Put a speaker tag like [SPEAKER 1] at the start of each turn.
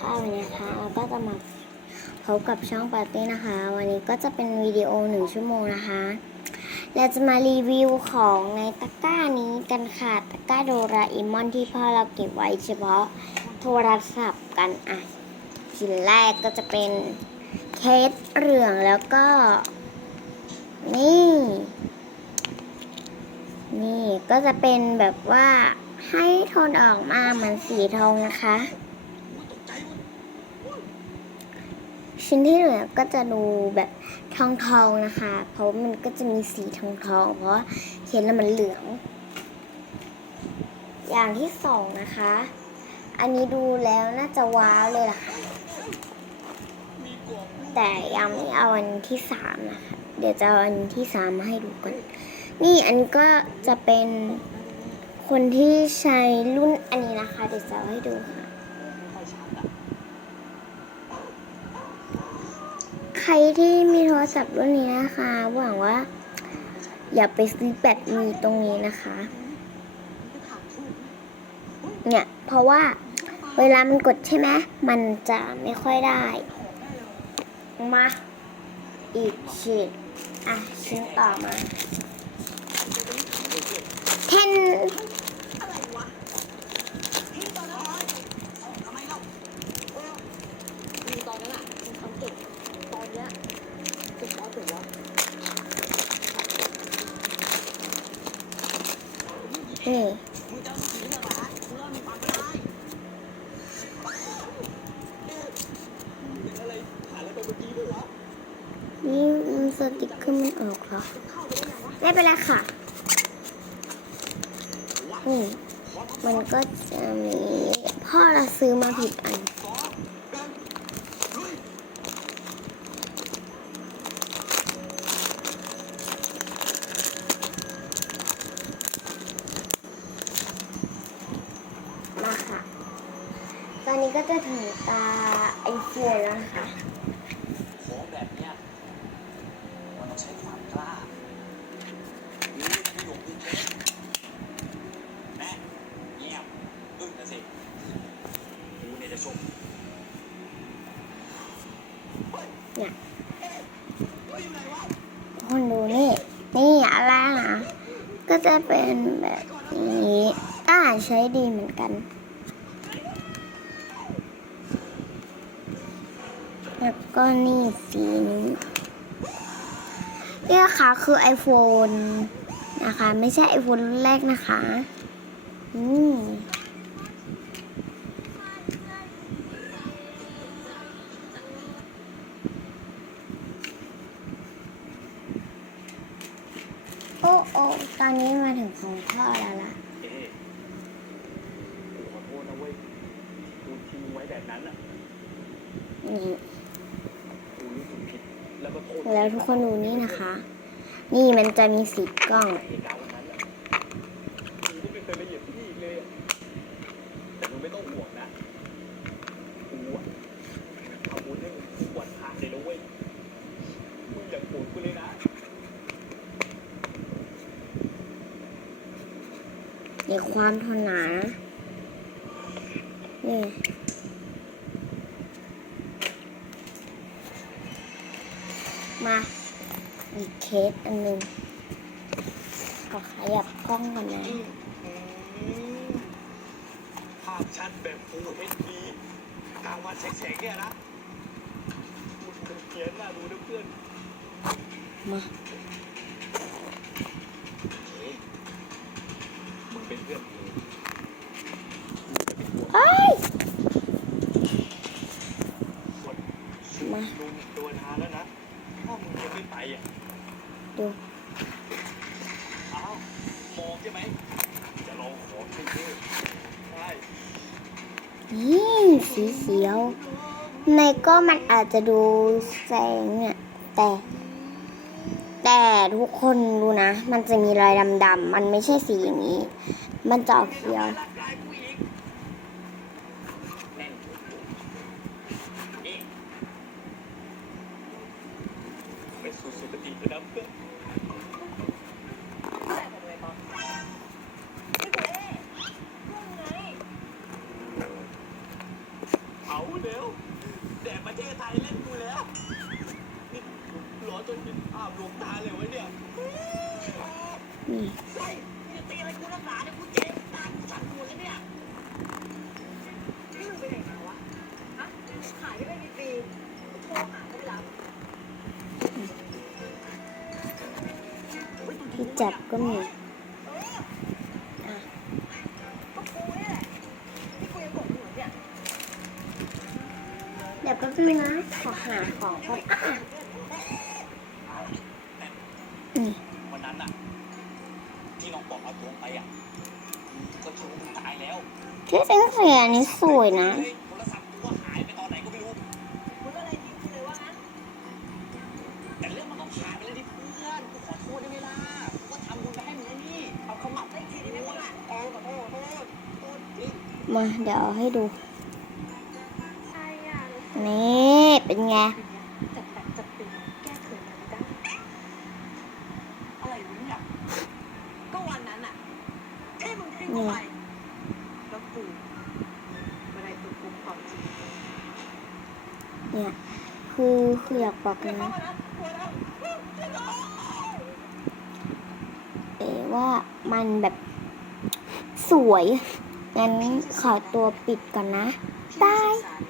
[SPEAKER 1] ค่ะวันนี้นะคะเราก็จะมาพบกับช่องปาร์ตี้นะคะ วันนี้ก็จะเป็นวิดีโอหนึ่งชั่วโมงนะคะ เราจะมารีวิวของในตะกร้านี้กันค่ะตะกร้าโดราเอมอนที่พ่อเราเก็บไว้เฉพาะโทรศัพท์กันอะชิ้นแรกก็จะเป็นเคสเหลืองแล้วก็ นี่ นี่ก็จะเป็นแบบว่าให้โทนออกมาเหมือนสีทองนะคะ ชิ้นที่เหลือก็จะดูแบบทองทองนะคะ เพราะมันก็จะมีสีทองทอง เพราะเห็นแล้วมันเหลือง อย่างที่สองนะคะ อันนี้ดูแล้วน่าจะว้าวเลยล่ะค่ะ แต่ยังไม่เอาอันที่สามนะคะ เดี๋ยวจะเอาอันที่สามมาให้ดูก่อนนี่อันก็จะเป็นคนที่ใช้รุ่นอันนี้นะคะ เดี๋ยวจะให้ดูค่ะ ใค รที่มีโทรศัพท์รุ่นนี้นะคะ หวังว่า อย่าไปซื้อแบตมีตรงนี้นะคะ เนี่ย เพราะว่าเวลามันกดใช่ไหมมันจะไม่ค่อยได้ มา อีกชิ้นอะชิ้นต่อมาเทน
[SPEAKER 2] นั้นอะมันทำเก่งตอนเนี้ยเป็นร้อยเป็นร้อย
[SPEAKER 1] นี่
[SPEAKER 2] มึงจะ เออนี่มั
[SPEAKER 1] นสติกเกอร์มันออกเหรอ ได้ไปแล้วค่ะนี่มันก็จะมีพ่อเราซื้อมาผิดอัน มาค่ะ ตอ นนี้ก็จะถึงตาไอเฟียแล้วนะคะ
[SPEAKER 2] ของแบบเนี้ยมันต้องใช้ความกล้านี่ประโยคนึงเลยแม่เงียบอึ้งนะสิกูเนี่ยจะชม
[SPEAKER 1] เนี่ยคนดูนี่ นี่อะไรนะ ก็จะเป็นแบบนี้อ่าใช้ดีเหมือนกัน แล้วก็นี่สีนี้นี่นะคะคือ iPhone นะคะ ไม่ใช่ iPhone รุ่นแรกนะคะอืมโอ้โอ้ตอนนี้มาถึงของพ่อแล้วล่ะ
[SPEAKER 2] เอ๊ะกูขอโทษนะเว้ยกูทิ้งไว้แบบนั้นอะ แล้วก็โทษ
[SPEAKER 1] แล้วทุกคนดูนี่นะคะ นี่มันจะมีสีกล้อง
[SPEAKER 2] เหตุการณ์วันนั้นอะกูก็ไม่เคยมาเหยียบที่นี่อีกเลยอะแต่มึงไม่ต้องห่วงนะกูอะทำบุญให้มึงทุกวันพระเลยนะเว้ยมึงอย่าโกรธกูเลยนะ
[SPEAKER 1] ในความทนหนานะนี่ มาอีกเคสอันหนึ่งขอขยับกล้องก่อนนะ
[SPEAKER 2] ภาพชัดแบบฟูเอชดีกลางวันแสงๆเนี่ยนะมึงเป็นเขียนน่าดูนะเพื่อน
[SPEAKER 1] มา
[SPEAKER 2] เฮ้ยมึงเป็นเพื่อนกูกูจะเป็นห่วง
[SPEAKER 1] เอ้ย
[SPEAKER 2] คน
[SPEAKER 1] มา
[SPEAKER 2] ดูตัวนานแล้วนะ ถ้ามึงยังไม่ไปอะ
[SPEAKER 1] ดู
[SPEAKER 2] อ้าวมองใช่ไหม จะลองของให้เยอะใช่
[SPEAKER 1] นี่สีเขียว ในก็มันอาจจะดูแสงเนี่ยแต่ แต่ทุกคนดูนะ มันจะมีรอยดำๆมันไม่ใช่สีอย่างนี้ มันจะออกเขียว
[SPEAKER 2] ร่างกายผู้หญิงแน่นนี่ไปสู่สุคติเถอะนะเพื่อน เอา เอาแล้วแด ดประเทศไทยเล่นกูแล้วนี่ร้อนจนเป็นภาพลวงตาเลยวะเนี่ย
[SPEAKER 1] นี่
[SPEAKER 2] ใช่มึงจะตีอะไรกูนักหนาเนี่ยกูเจ็บตากูสั่นหมดแล้วเนี่ย
[SPEAKER 3] นี่มึงไปไหนมาวะฮะขายไม่ได้ฟรีๆโทรหาก็ไม่รับ
[SPEAKER 1] ที่จับก็มี
[SPEAKER 3] เป๊
[SPEAKER 1] บนึงนะขอหาของก่อนอะนี่
[SPEAKER 2] วันนั้นน่ะที่น้องบอกเอาตัวไปอะก็ถือว่ามึงตายแล้ว
[SPEAKER 1] ที่จริงเสียนนี้สวยนะ
[SPEAKER 2] โทรศัพท์กูว่าหายไปตอนไหนก็ไม่รู้
[SPEAKER 3] มึงก็เลยทิ้งกูเลยว่างั้น
[SPEAKER 2] แต่เรื่องมันก็ผ่านไปแล้วดิเพื่อนกูขอโทษได้ไหมล่ะกูก็ทำบุญไปให้มึงแล้วนี่
[SPEAKER 3] เอาขมับได้ทีได้ไหมมึงอะ
[SPEAKER 2] เออขอโทษขอโทษขอโทษจริง
[SPEAKER 1] มาเดี๋ยวเอาให้ดู นี่เป็นไง
[SPEAKER 3] จัดแต่จัดเต็มแก้เขินอะไรได้
[SPEAKER 2] อะไรวะเนี่ย
[SPEAKER 3] ก็วันนั้นอะที่มึงทิ้งกูไปแล้วกูไม่ได้ตัวกูความจริง
[SPEAKER 1] เนี่ยคือคืออยากบอก
[SPEAKER 3] เดี๋ยวเข้า
[SPEAKER 1] นะ
[SPEAKER 3] มานะกลัวนะ
[SPEAKER 1] เอว่ามันแบบสวย งั้นขอตัวปิดก่อนนะบาย
[SPEAKER 3] ที่